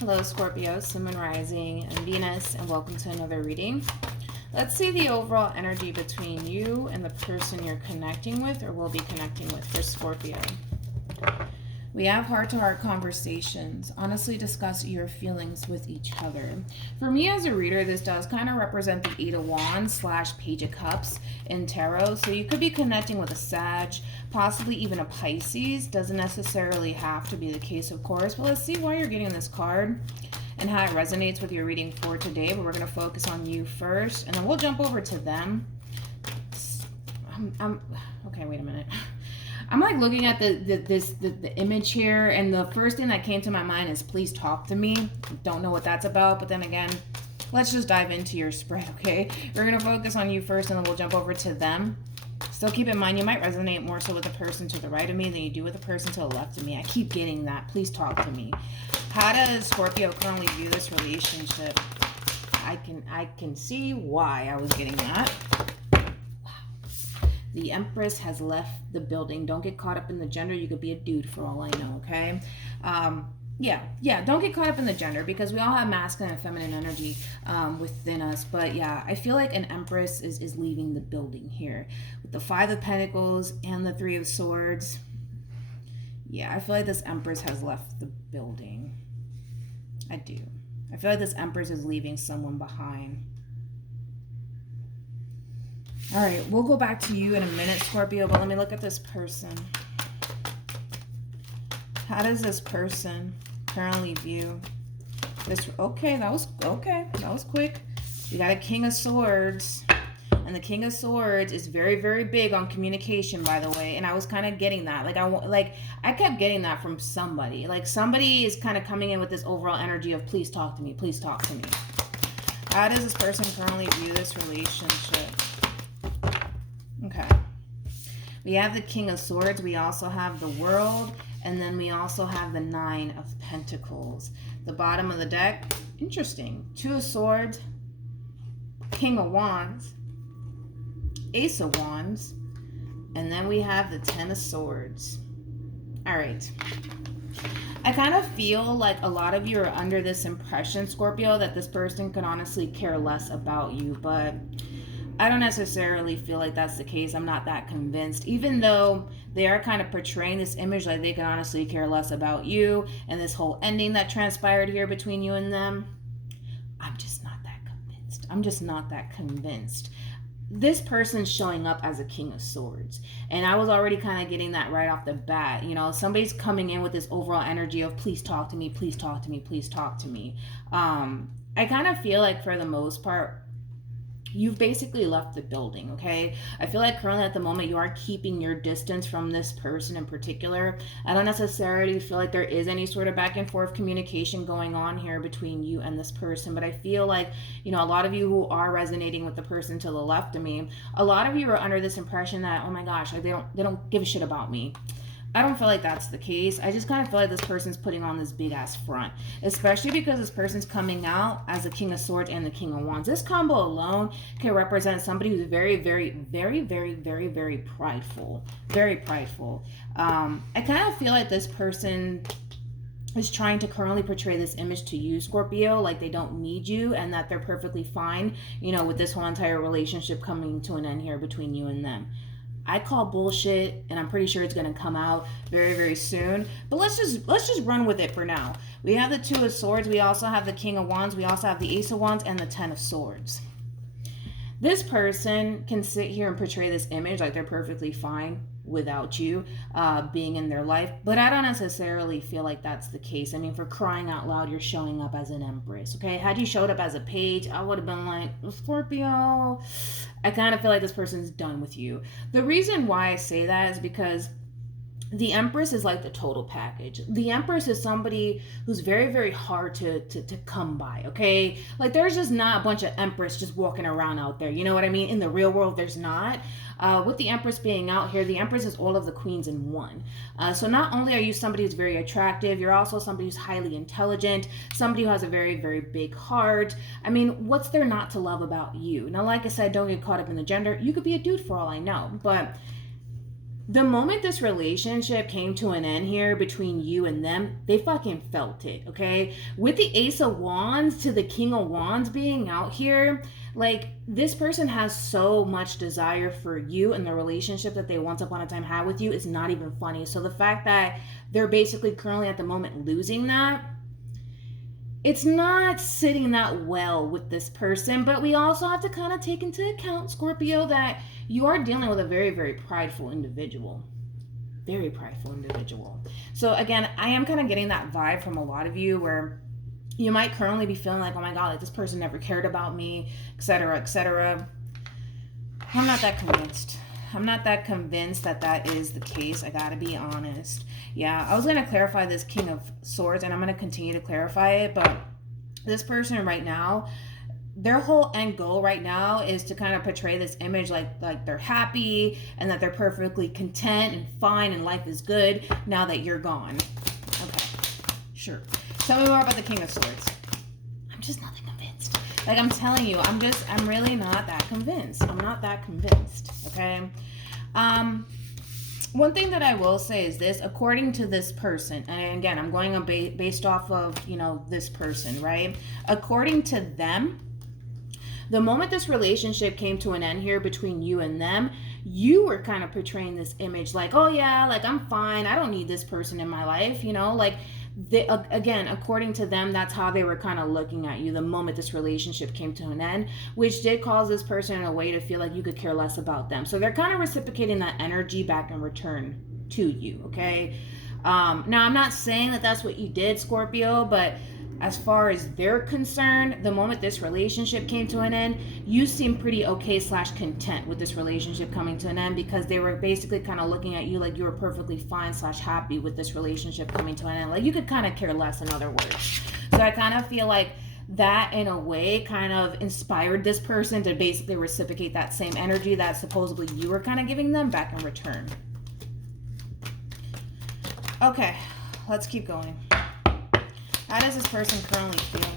Hello, Scorpio, Sun, Moon, Rising, and Venus, and welcome to another reading. Let's see the overall energy between you and the person you're connecting with or will be connecting with for Scorpio. We have heart-to-heart conversations. Honestly discuss your feelings with each other. For me as a reader, this does kind of represent the Eight of Wands / Page of Cups in tarot. So you could be connecting with a Sag, possibly even a Pisces. Doesn't necessarily have to be the case, of course. But let's see why you're getting this card and how it resonates with your reading for today. But we're going to focus on you first, and then we'll jump over to them. Okay, wait a minute. I'm like looking at the image here, and the first thing that came to my mind is please talk to me. Don't know what that's about, but then again, let's just dive into your spread, okay? We're going to focus on you first, and then we'll jump over to them. Still keep in mind, you might resonate more so with the person to the right of me than you do with the person to the left of me. I keep getting that. Please talk to me. How does Scorpio currently view this relationship? I can see why I was getting that. The Empress has left the building. Don't get caught up in the gender. You could be a dude for all I know, okay? Yeah, don't get caught up in the gender because we all have masculine and feminine energy within us. But yeah, I feel like an Empress is leaving the building here. With the Five of Pentacles and the Three of Swords. Yeah, I feel like this Empress has left the building. I do. I feel like this Empress is leaving someone behind. All right, we'll go back to you in a minute, Scorpio, but let me look at this person. How does this person currently view this? Okay, that was quick. You got a King of Swords, and the King of Swords is very, very big on communication, by the way. And I was kind of getting that, I kept getting that from somebody. Like somebody is kind of coming in with this overall energy of please talk to me, please talk to me. How does this person currently view this relationship? Okay. We have the King of Swords. We also have the World. And then we also have the Nine of Pentacles. The bottom of the deck, interesting. Two of Swords, King of Wands, Ace of Wands, and then we have the Ten of Swords. All right. I kind of feel like a lot of you are under this impression, Scorpio, that this person could honestly care less about you, but I don't necessarily feel like that's the case. I'm not that convinced, even though they are kind of portraying this image like they can honestly care less about you and this whole ending that transpired here between you and them. I'm just not that convinced. This person's showing up as a King of Swords, and I was already kind of getting that right off the bat. You know, somebody's coming in with this overall energy of please talk to me, please talk to me, please talk to me. I kind of feel like for the most part, you've basically left the building, okay? I feel like currently at the moment you are keeping your distance from this person in particular. I don't necessarily feel like there is any sort of back and forth communication going on here between you and this person, but I feel like, you know, a lot of you who are resonating with the person to the left of me, a lot of you are under this impression that, oh my gosh, like they don't give a shit about me. I don't feel like that's the case. I just kind of feel like this person's putting on this big ass front, especially because this person's coming out as the King of Swords and the King of Wands. This combo alone can represent somebody who's very, very, very, very, very, very prideful. Very prideful. I kind of feel like this person is trying to currently portray this image to you, Scorpio, like they don't need you and that they're perfectly fine, you know, with this whole entire relationship coming to an end here between you and them. I call bullshit, and I'm pretty sure it's going to come out very, very soon. But let's just run with it for now. We have the Two of Swords. We also have the King of Wands. We also have the Ace of Wands and the Ten of Swords. This person can sit here and portray this image like they're perfectly fine without you being in their life, but I don't necessarily feel like that's the case. I mean, for crying out loud, you're showing up as an Empress, okay? Had you showed up as a Page, I would have been like, Scorpio, I kind of feel like this person's done with you. The reason why I say that is because the Empress is like the total package. The Empress is somebody who's very, very hard to come by, okay? Like, there's just not a bunch of Empress just walking around out there. You know what I mean? In the real world, there's not. With the Empress being out here, the Empress is all of the queens in one. So not only are you somebody who's very attractive, you're also somebody who's highly intelligent, somebody who has a very, very big heart. I mean, what's there not to love about you? Now, like I said, don't get caught up in the gender. You could be a dude for all I know, but The moment this relationship came to an end here between you and them, they fucking felt it, okay? With the Ace of Wands to the King of Wands being out here, like, this person has so much desire for you, and the relationship that they once upon a time had with you is not even funny. So the fact that they're basically currently at the moment losing that, it's not sitting that well with this person. But we also have to kind of take into account, Scorpio, that you are dealing with a very, very prideful individual. Very prideful individual. So again, I am kind of getting that vibe from a lot of you where you might currently be feeling like, oh my God, like this person never cared about me, etc., etc. I'm not that convinced. I'm not that convinced that that is the case. I gotta be honest. Yeah, I was gonna clarify this King of Swords, and I'm gonna continue to clarify it, but this person right now, their whole end goal right now is to kind of portray this image like they're happy and that they're perfectly content and fine and life is good now that you're gone. Okay, sure. Tell me more about the King of Swords. I'm just not that convinced. Like, I'm telling you, I'm really not that convinced. I'm not that convinced, okay? One thing that I will say is this, according to this person, and again, I'm going based off of, you know, this person, right? According to them, the moment this relationship came to an end here between you and them, you were kind of portraying this image like, oh yeah, like I'm fine. I don't need this person in my life, you know, like they, again, according to them, that's how they were kind of looking at you the moment this relationship came to an end, which did cause this person in a way to feel like you could care less about them. So they're kind of reciprocating that energy back in return to you, okay? Now, I'm not saying that that's what you did, Scorpio, but as far as they're concerned, the moment this relationship came to an end, you seemed pretty okay / content with this relationship coming to an end, because they were basically kind of looking at you like you were perfectly fine / happy with this relationship coming to an end. Like you could kind of care less, in other words. So I kind of feel like that in a way kind of inspired this person to basically reciprocate that same energy that supposedly you were kind of giving them back in return. Okay, let's keep going. How does this person currently feel?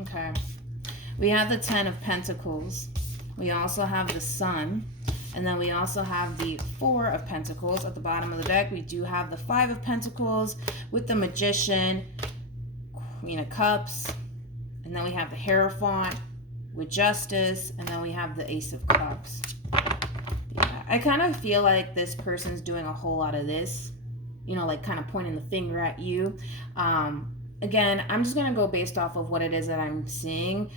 Okay. We have the 10 of Pentacles. We also have the Sun. And then we also have the 4 of Pentacles. At the bottom of the deck, we do have the 5 of Pentacles with the Magician, Queen of Cups. And then we have the Hierophant with Justice. And then we have the Ace of Cups. Yeah, I kind of feel like this person's doing a whole lot of this. You know, like kind of pointing the finger at you. Again, I'm just going to go based off of what it is that I'm seeing.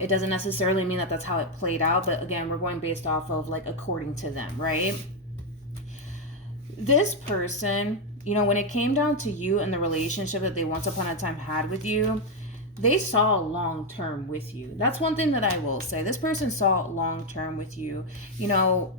It doesn't necessarily mean that that's how it played out, but again, we're going based off of like according to them, right? This person, you know, when it came down to you and the relationship that they once upon a time had with you, they saw long term with you. That's one thing that I will say. This person saw long term with you. You know,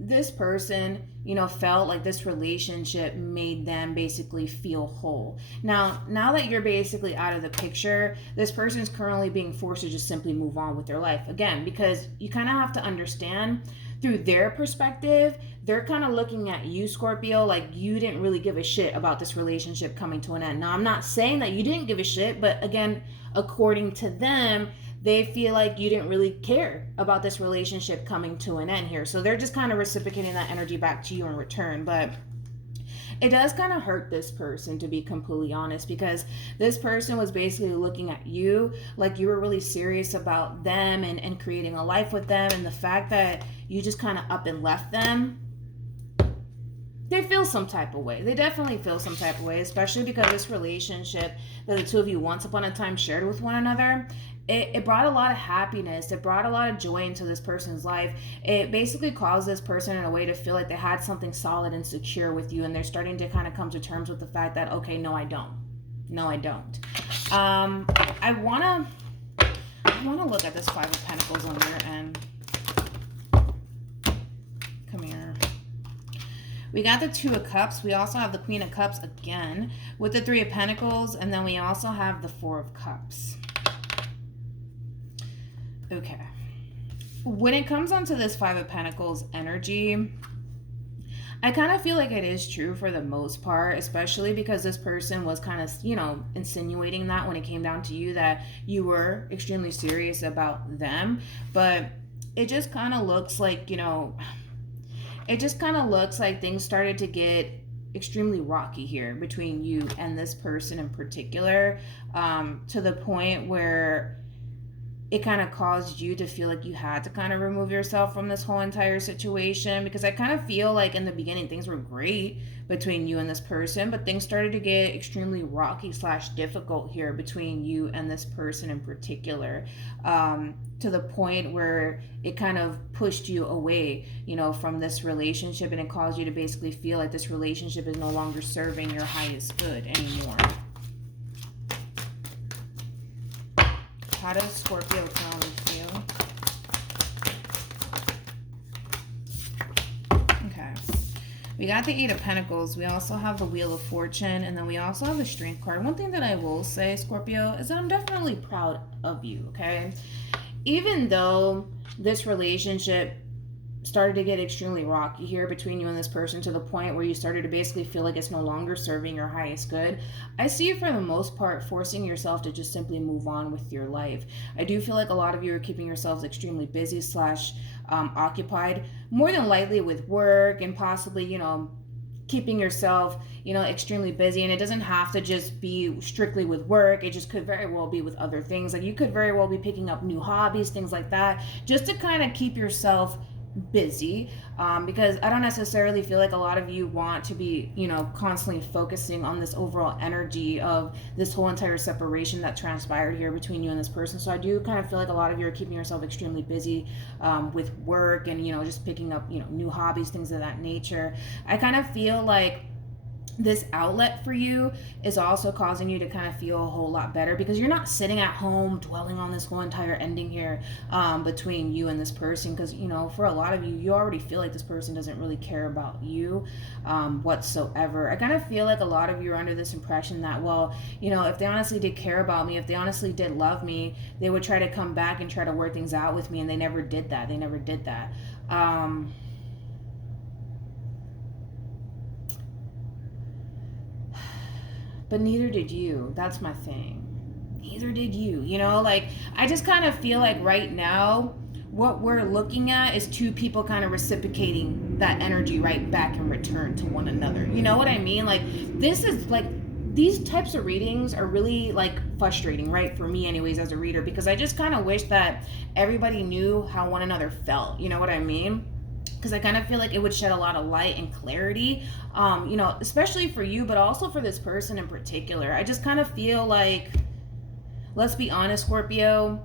this person, you know, felt like this relationship made them basically feel whole. Now that you're basically out of the picture, this person's currently being forced to just simply move on with their life. Again, because you kind of have to understand through their perspective, they're kind of looking at you, Scorpio, like you didn't really give a shit about this relationship coming to an end. Now, I'm not saying that you didn't give a shit, but again, according to them, they feel like you didn't really care about this relationship coming to an end here. So they're just kind of reciprocating that energy back to you in return. But it does kind of hurt this person, to be completely honest, because this person was basically looking at you like you were really serious about them and creating a life with them. And the fact that you just kind of up and left them, they feel some type of way. They definitely feel some type of way, especially because this relationship that the two of you once upon a time shared with one another, it brought a lot of happiness. It brought a lot of joy into this person's life. It basically caused this person in a way to feel like they had something solid and secure with you, and they're starting to kind of come to terms with the fact that, okay, no, I don't. No, I don't. I wanna look at this 5 of Pentacles on your end. Come here. We got the 2 of Cups. We also have the Queen of Cups again with the 3 of Pentacles, and then we also have the 4 of Cups. Okay. When it comes onto this 5 of Pentacles energy, I kind of feel like it is true for the most part, especially because this person was kind of, you know, insinuating that when it came down to you, that you were extremely serious about them. But it just kind of looks like, you know, it just kind of looks like things started to get extremely rocky here between you and this person in particular, to the point where it kind of caused you to feel like you had to kind of remove yourself from this whole entire situation, because I kind of feel like in the beginning things were great between you and this person, but things started to get extremely rocky / difficult here between you and this person in particular, to the point where it kind of pushed you away, you know, from this relationship, and it caused you to basically feel like this relationship is no longer serving your highest good anymore. How does Scorpio currently feel? Okay. We got the Eight of Pentacles. We also have the Wheel of Fortune. And then we also have the Strength card. One thing that I will say, Scorpio, is that I'm definitely proud of you, okay? Even though this relationship started to get extremely rocky here between you and this person, to the point where you started to basically feel like it's no longer serving your highest good, I see you for the most part forcing yourself to just simply move on with your life. I do feel like a lot of you are keeping yourselves extremely busy / occupied, more than likely with work, and possibly, you know, keeping yourself, you know, extremely busy. And it doesn't have to just be strictly with work. It just could very well be with other things. Like you could very well be picking up new hobbies, things like that, just to kind of keep yourself busy, because I don't necessarily feel like a lot of you want to be, you know, constantly focusing on this overall energy of this whole entire separation that transpired here between you and this person. So I do kind of feel like a lot of you are keeping yourself extremely busy with work, and, you know, just picking up, you know, new hobbies, things of that nature. I kind of feel like this outlet for you is also causing you to kind of feel a whole lot better, because you're not sitting at home dwelling on this whole entire ending here between you and this person. Because, you know, for a lot of you, you already feel like this person doesn't really care about you whatsoever. I kind of feel like a lot of you are under this impression that, well, you know, if they honestly did care about me, if they honestly did love me, they would try to come back and try to work things out with me, and they never did that. But neither did you. That's my thing. Neither did you. You know, like, I just kind of feel like right now, what we're looking at is two people kind of reciprocating that energy right back in return to one another. You know what I mean? Like, this is like, these types of readings are really like frustrating, right? For me anyways, as a reader, because I just kind of wish that everybody knew how one another felt. You know what I mean? Because I kind of feel like it would shed a lot of light and clarity, you know, especially for you, but also for this person in particular. I just kind of feel like, let's be honest, Scorpio,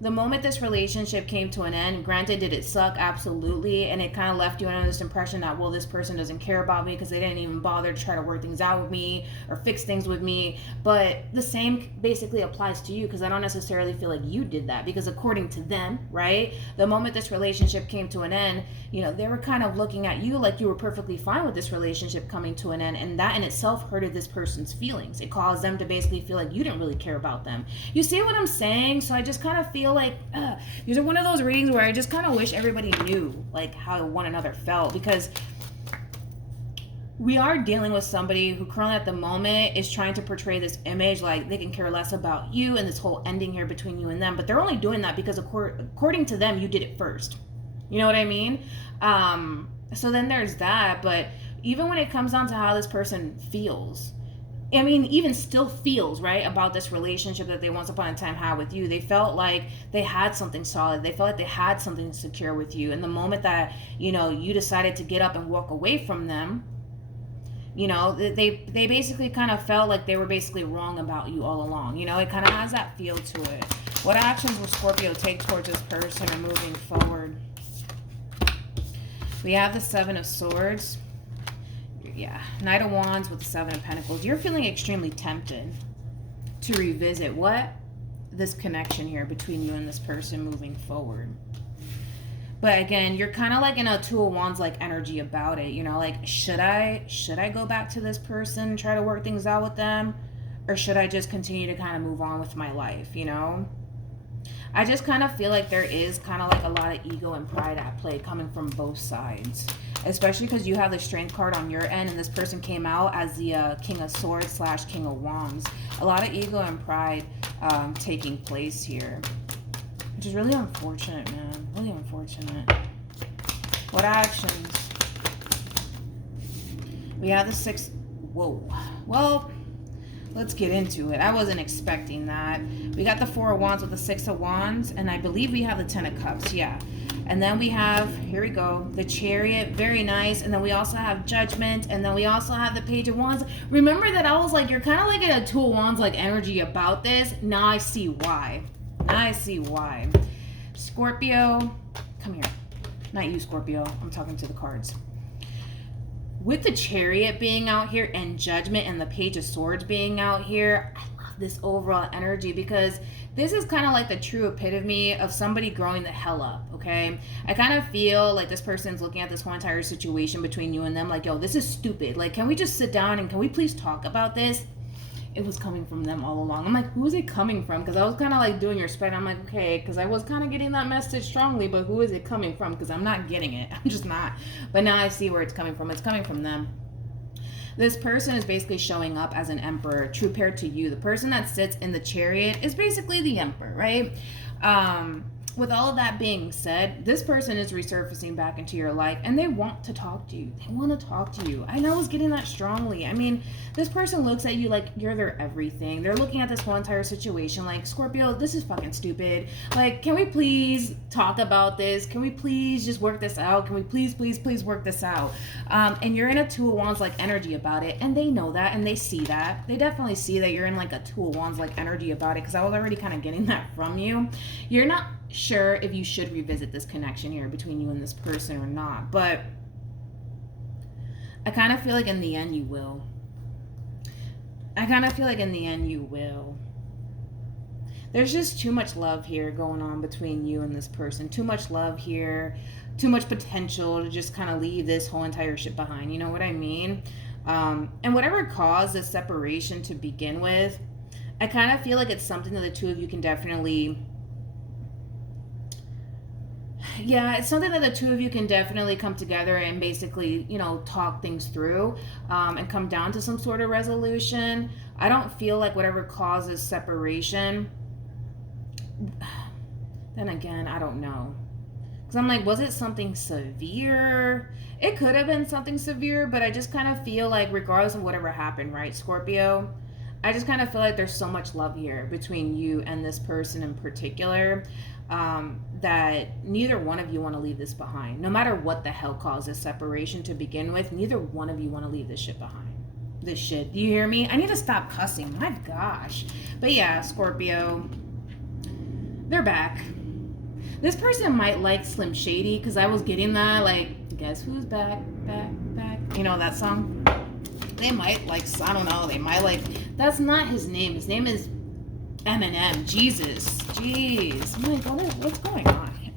the moment this relationship came to an end, granted, did it suck? Absolutely. And it kind of left you under this impression that, well, this person doesn't care about me because they didn't even bother to try to work things out with me or fix things with me. But the same basically applies to you, because I don't necessarily feel like you did that, because according to them, right, the moment this relationship came to an end, you know, they were kind of looking at you like you were perfectly fine with this relationship coming to an end. And that in itself hurted this person's feelings. It caused them to basically feel like you didn't really care about them. You see what I'm saying? So I just kind of feel like these are one of those readings where I just kind of wish everybody knew like how one another felt, because we are dealing with somebody who currently at the moment is trying to portray this image like they can care less about you and this whole ending here between you and them. But they're only doing that because according to them, you did it first. You know what I mean? So then there's that. But even when it comes down to how this person feels, I mean, even still feels, right, about this relationship that they once upon a time had with you. They felt like they had something solid. They felt like they had something secure with you. And the moment that, you know, you decided to get up and walk away from them, you know, they basically kind of felt like they were basically wrong about you all along. You know, it kind of has that feel to it. What actions will Scorpio take towards this person or moving forward? We have the Seven of Swords. Yeah, Knight of Wands with the Seven of Pentacles. You're feeling extremely tempted to revisit this connection here between you and this person moving forward. But again, you're kind of like in a Two of Wands like energy about it. You know, like, should I go back to this person, try to work things out with them? Or should I just continue to kind of move on with my life, you know? I just kind of feel like there is kind of like a lot of ego and pride at play coming from both sides. Especially because you have the Strength card on your end, and this person came out as the King of Swords / King of Wands. A lot of ego and pride taking place here, which is really unfortunate, man. Really unfortunate. What actions We have the 6. Whoa. Well, let's get into it. I wasn't expecting that. We got the 4 of Wands with the 6 of Wands, and I believe we have the 10 of Cups. Yeah. And then we have, here we go, the Chariot. Very nice. And then we also have Judgment. And then we also have the Page of Wands. Remember that I was like, you're kind of like in a 2 of Wands like energy about this. Now I see why. Now I see why. Scorpio, come here. Not you, Scorpio. I'm talking to the cards. With the Chariot being out here and Judgment and the Page of Swords being out here, I love this overall energy because this is kind of like the true epitome of somebody growing the hell up, okay? I kind of feel like this person's looking at this whole entire situation between you and them like, yo, this is stupid. Like, can we just sit down and can we please talk about this? It was coming from them all along. I'm like, who is it coming from? Because I was kind of like doing your spread. I'm like, okay, because I was kind of getting that message strongly, but who is it coming from? Because I'm not getting it. I'm just not. But now I see where it's coming from. It's coming from them. This person is basically showing up as an emperor, true pair to you. The person that sits in the Chariot is basically the emperor, right? With all of that being said, this person is resurfacing back into your life and they want to talk to you. They want to talk to you. I know I was getting that strongly. I mean, this person looks at you like you're their everything. They're looking at this whole entire situation like, Scorpio, this is fucking stupid. Like, can we please talk about this? Can we please just work this out? Can we please work this out? And you're in a 2 of Wands like energy about it. And they know that and they see that. They definitely see that you're in like a 2 of Wands like energy about it because I was already kind of getting that from you. You're not sure if you should revisit this connection here between you and this person or not, but I kind of feel like in the end you will. There's just too much love here going on between you and this person. Too much love here. Too much potential to just kind of leave this whole entire shit behind. You know what I mean? And whatever caused this separation to begin with, I kind of feel like it's something that the two of you can definitely... Yeah, it's something that the two of you can definitely come together and basically, you know, talk things through and come down to some sort of resolution. I don't feel like whatever causes separation, then again, I don't know. Because I'm like, was it something severe? It could have been something severe, but I just kind of feel like regardless of whatever happened, right, Scorpio, I just kind of feel like there's so much love here between you and this person in particular. That neither one of you want to leave this behind. No matter what the hell caused this separation to begin with, neither one of you want to leave this shit behind. This shit. Do you hear me? I need to stop cussing. My gosh. But yeah, Scorpio, they're back. This person might like Slim Shady because I was getting that, like, guess who's back, back, back. You know that song? They might like, I don't know, they might like, that's not his name. His name is Eminem. Jesus. Jeez. I'm like, what's going on here?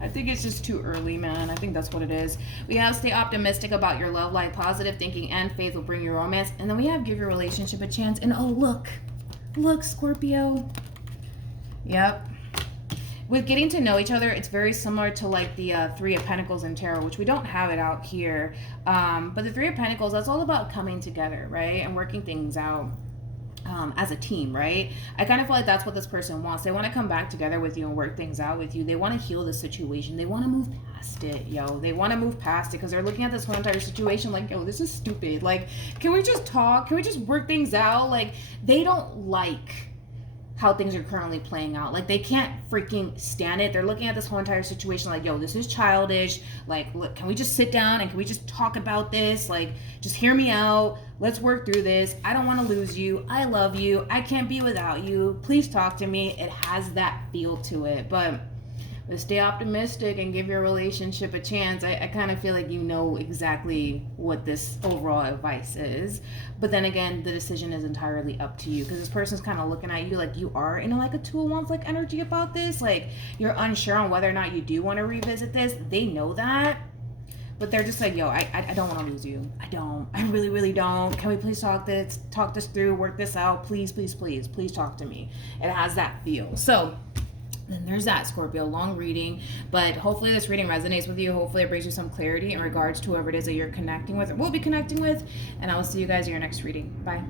I think it's just too early, man. I think that's what it is. We have stay optimistic about your love life. Positive thinking and faith will bring you romance. And then we have give your relationship a chance. And oh, look, Scorpio. Yep. With getting to know each other, it's very similar to like the 3 of Pentacles in Tarot, which we don't have it out here. But the 3 of Pentacles, that's all about coming together, right? And working things out. As a team, right? I kind of feel like that's what this person wants. They want to come back together with you and work things out with you. They want to heal the situation. They want to move past it, yo. They want to move past it because they're looking at this whole entire situation like, yo, this is stupid. Like, can we just talk? Can we just work things out? Like, they don't like how things are currently playing out. Like, they can't freaking stand it. They're looking at this whole entire situation like, yo, this is childish. Like, look, can we just sit down and can we just talk about this? Like, just hear me out. Let's work through this. I don't want to lose you. I love you. I can't be without you. Please talk to me. It has that feel to it. But stay optimistic and give your relationship a chance. I kind of feel like you know exactly what this overall advice is. But then again, the decision is entirely up to you because this person's kind of looking at you like you are in like a 2 of Wands like energy about this. Like, you're unsure on whether or not you do want to revisit this. They know that. But they're just like, yo, I don't want to lose you. I really don't. Can we please talk this through, work this out? Please talk to me. It has that feel. So then there's that, Scorpio. Long reading, but hopefully this reading resonates with you. Hopefully it brings you some clarity in regards to whoever it is that you're connecting with or will be connecting with. And I will see you guys in your next reading. Bye.